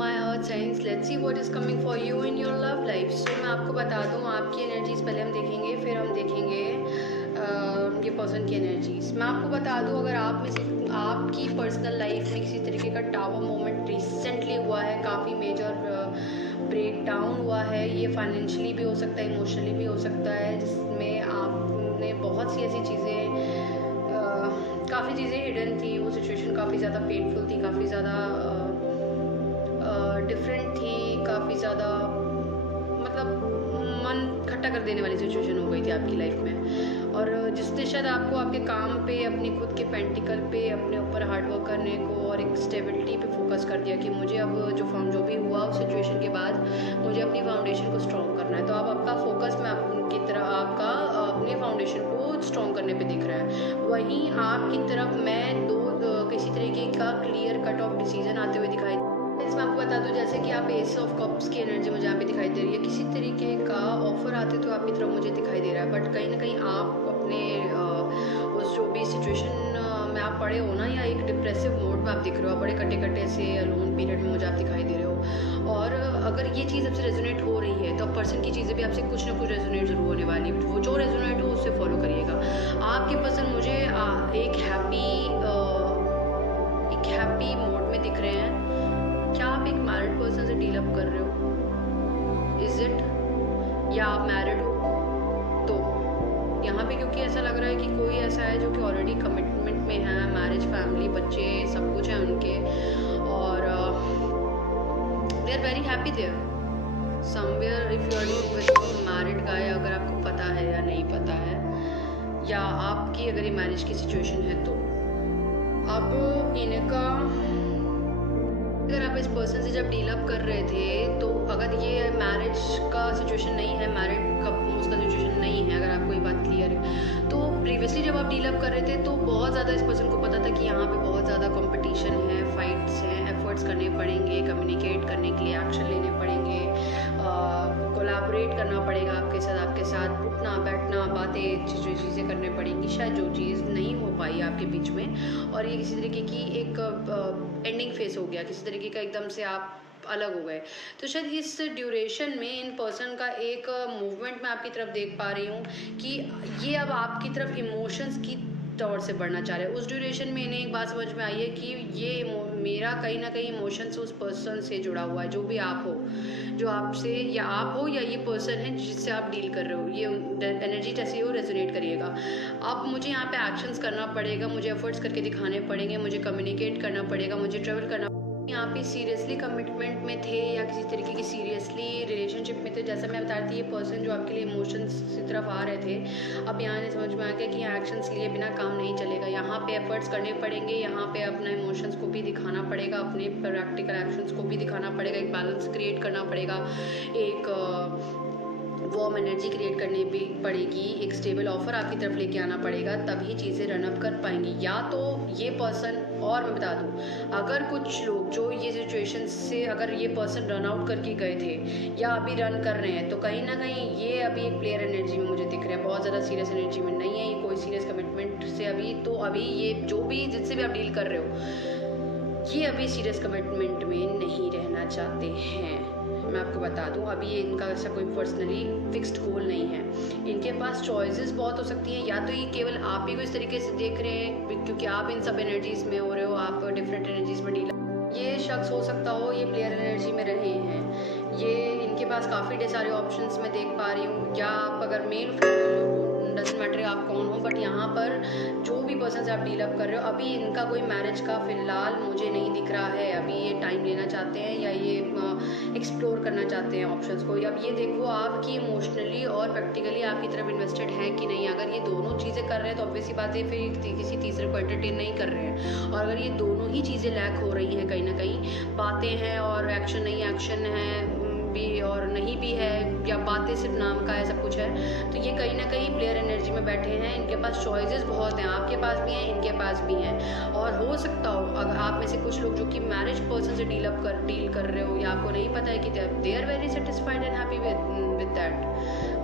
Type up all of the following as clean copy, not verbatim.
My earth science, let's see what is coming for you in your love life. So मैं आपको बता दूं आपकी एनर्जीज पहले हम देखेंगे, फिर हम देखेंगे ये पर्सन की एनर्जीज। मैं आपको बता दूं अगर आप में से आपकी पर्सनल लाइफ में किसी तरीके का टावर मोमेंट रिसेंटली हुआ है, काफ़ी मेजर ब्रेक डाउन हुआ है, ये फाइनेंशियली भी हो सकता है, इमोशनली भी हो सकता है, जिसमें आपने बहुत सी ऐसी चीज़ें काफ़ी चीज़ें हिडन थी, वो सिचुएशन काफ़ी ज़्यादा पेनफुल थी, काफ़ी ज़्यादा डिफरेंट थी, काफ़ी ज़्यादा मतलब मन खट्टा कर देने वाली सिचुएशन हो गई थी आपकी लाइफ में, और जिसने शायद आपको आपके काम पे, अपनी खुद के पेंटिकल पे, अपने ऊपर हार्डवर्क करने को और एक स्टेबिलिटी पे फोकस कर दिया कि मुझे अब जो भी हुआ उस सिचुएशन के बाद मुझे अपनी फाउंडेशन को स्ट्रॉन्ग करना है। तो अब आपका फोकस में आपकी तरह आपका अपने फाउंडेशन को स्ट्रॉन्ग करने पे दिख रहा है। वहीं आपकी तरफ मैं किसी तरीके का क्लियर कट ऑफ डिसीजन आते हुए दिखाई। इसमें आपको बता दूं जैसे कि आप एस ऑफ कप्स की एनर्जी मुझे यहाँ पे दिखाई दे रही है, किसी तरीके का ऑफर आते तो आपकी तरफ मुझे दिखाई दे रहा है, बट कहीं ना कहीं आप अपने उस जो भी सिचुएशन में आप पड़े हो ना, या एक डिप्रेसिव मोड में आप दिख रहे हो, बड़े कटे से अलोन पीरियड में मुझे आप दिखाई दे रहे हो। और अगर ये चीज़ आपसे रेजोनेट हो रही है तो पर्सन की चीज़ें भी आपसे कुछ ना कुछ रेजोनेट जरूर होने वाली है, वो जो रेजोनेट हो उससे फॉलो करिएगा। आपके पर्सन मुझे एक हैप्पी मोड में दिख रहे हैं। क्या आप एक मैरिड पर्सन से डील अप कर रहे हो? इज इट, या आप मैरिड हो? तो यहाँ पे क्योंकि ऐसा लग रहा है कि कोई ऐसा है जो कि ऑलरेडी कमिटमेंट में है, मैरिज, फैमिली, बच्चे, सब कुछ है उनके, और they are very happy there somewhere. If you are dealing with married guy, अगर आपको पता है या नहीं पता है, या आपकी अगर ये मैरिज की सिचुएशन है, तो अब इनका अगर आप इस पर्सन से जब डील अप कर रहे थे, तो अगर ये मैरिज का सिचुएशन नहीं है, मैरिड कपल्स का सिचुएशन नहीं है, अगर आपको ये बात क्लियर है, तो प्रीवियसली जब आप डील अप कर रहे थे तो बहुत ज़्यादा इस पर्सन को पता था कि यहाँ पे बहुत ज़्यादा कंपटीशन है, फाइट्स हैं, एफर्ट्स करने पड़ेंगे, कम्युनिकेट करने के लिए एक्शन लेने पड़ेंगे, कोलैबोरेट करना पड़ेगा आपके साथ उठना बैठना, बातें, चीज़ें करने पड़ेंगी, शायद जो चीज़ नहीं हो पाई आपके बीच में, और ये किसी तरीके की एक एंडिंग फेस हो गया, किसी तरीके का एकदम से आप अलग हो गए। तो शायद इस ड्यूरेशन में इन पर्सन का एक मूवमेंट मैं आपकी तरफ देख पा रही हूँ कि ये अब आपकी तरफ इमोशंस की तौर से बढ़ना चाह रहे हैं। उस ड्यूरेशन में इन्हें एक बात समझ में आई है कि ये मेरा कहीं ना कहीं इमोशंस उस पर्सन से जुड़ा हुआ है, जो भी आप हो, जो आपसे, या आप हो या ये पर्सन है जिससे आप डील कर रहे हो, ये एनर्जी जैसे हो रेजोनेट करिएगा। अब मुझे यहाँ पे एक्शंस करना पड़ेगा, मुझे एफर्ट्स करके दिखाने पड़ेंगे, मुझे कम्युनिकेट करना पड़ेगा, मुझे ट्रेवल करना। यहाँ पे सीरियसली कमिटमेंट में थे या किसी तरीके की सीरियसली रिलेशनशिप में थे, जैसा मैं बता रही थी, ये पर्सन जो आपके लिए इमोशंस की तरफ आ रहे थे, अब यहाँ ने समझ में आ गया कि एक्शंस लिए बिना काम नहीं चलेगा, यहाँ पे एफर्ट्स करने पड़ेंगे, यहाँ पे अपना इमोशंस को भी दिखाना पड़ेगा, अपने प्रैक्टिकल एक्शंस को भी दिखाना पड़ेगा, एक बैलेंस क्रिएट करना पड़ेगा, एक वार्म एनर्जी क्रिएट करनी भी पड़ेगी, एक स्टेबल ऑफर आपकी तरफ लेके आना पड़ेगा, तभी चीज़ें रन अप कर पाएंगी। या तो ये पर्सन, और मैं बता दूं, अगर कुछ लोग जो ये सिचुएशन से अगर ये पर्सन रन आउट करके गए थे या अभी रन कर रहे हैं, तो कहीं ना कहीं ये अभी एक प्लेयर एनर्जी में मुझे दिख रहा है, बहुत ज़्यादा सीरियस एनर्जी में नहीं है ये, कोई सीरियस कमिटमेंट से अभी, तो अभी ये जो भी जिससे भी आप डील कर रहे हो, ये अभी सीरियस कमिटमेंट में नहीं रहना चाहते हैं। मैं आपको बता दूं अभी ये इनका ऐसा कोई पर्सनली फिक्स्ड गोल नहीं है, इनके पास चॉइसेस बहुत हो सकती हैं, या तो ये केवल आप ही को इस तरीके से देख रहे हैं क्योंकि आप इन सब एनर्जीज में हो रहे हो, आप डिफरेंट एनर्जीज में डील। ये शख्स हो सकता हो ये प्लेयर एनर्जी में रहे हैं, ये इनके पास काफ़ी सारे ऑप्शंस मैं देख पा रही हूँ, या आप अगर मेल डजंट मैटर आप कौन हो, बट यहाँ पर जो भी पर्सन से आप डील अप कर रहे हो, अभी इनका कोई मैरिज का फिलहाल मुझे नहीं दिख रहा है, अभी ये टाइम लेना चाहते हैं या ये एक्सप्लोर करना चाहते हैं ऑप्शंस को। अब ये देखो आपकी इमोशनली और प्रैक्टिकली आपकी तरफ इन्वेस्टेड है कि नहीं। अगर ये दोनों चीज़ें कर रहे हैं तो ऑब्वियसली बात है फिर किसी तीसरे को एंटरटेन नहीं कर रहे हैं, और अगर ये दोनों ही चीज़ें लैक हो रही हैं, कहीं ना कहीं बातें हैं और एक्शन नहीं, एक्शन है भी और नहीं भी है, या बातें सिर्फ नाम का है, सब कुछ है, तो ये कहीं ना कहीं प्लेयर एनर्जी में बैठे हैं, इनके पास चॉइसेस बहुत हैं, आपके पास भी हैं, इनके पास भी हैं, और हो सकता हो अगर आप में से कुछ लोग जो कि मैरिज पर्सन से डील कर रहे हो, या आपको नहीं पता है कि they are very satisfied and happy with that,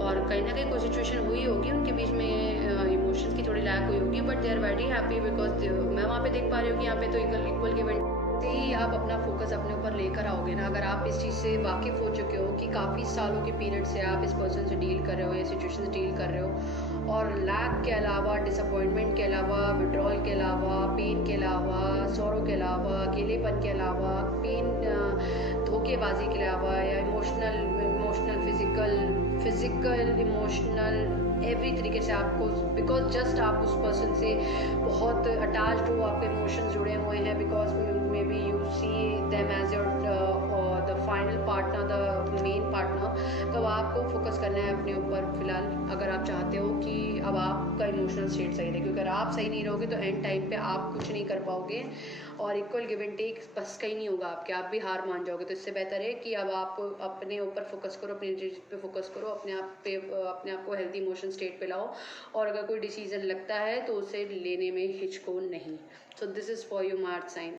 और कहीं ना कहीं कोई सिचुएशन हुई होगी उनके बीच में, इमोशंस की थोड़ी लैक हुई होगी, but they are very happy because मैं वहाँ पे देख पा रही हूँ कि यहाँ पे तो इक्वल गिव एंड जितने ही आप अपना फोकस अपने ऊपर लेकर आओगे ना, अगर आप इस चीज़ से वाकिफ़ हो चुके हो कि काफ़ी सालों के पीरियड से आप इस पर्सन से डील कर रहे हो या सिचुएशन से डील कर रहे हो, और लैक के अलावा, डिसअपॉइंटमेंट के अलावा, विड्रॉल के अलावा, पेन के अलावा, सौरों के अलावा, अकेलेपन के अलावा, पेन, धोखेबाजी के अलावा, या इमोशनल फिजिकल इमोशनल एवरी तरीके से आपको, बिकॉज जस्ट आप उस पर्सन से बहुत अटैच्ड हो, आपके इमोशंस जुड़े हुए हैं, because maybe you see them as your the final partner, the main partner. तो आपको फोकस करना है अपने ऊपर फिलहाल, अगर आप चाहते हो कि अब आपका इमोशनल स्टेट सही रहे, क्योंकि अगर आप सही नहीं रहोगे तो एंड टाइम पे आप कुछ नहीं कर पाओगे और इक्वल गिव एंड टेक बस कहीं नहीं होगा आपके, आप भी हार मान जाओगे। तो इससे बेहतर है कि अब आप अपने ऊपर फोकस करो, अपनी चीज़ पे फोकस करो, अपने आप को हेल्दी इमोशन स्टेट पे लाओ, और अगर कोई डिसीजन लगता है तो उसे लेने में हिचको नहीं। So this is for you March sign.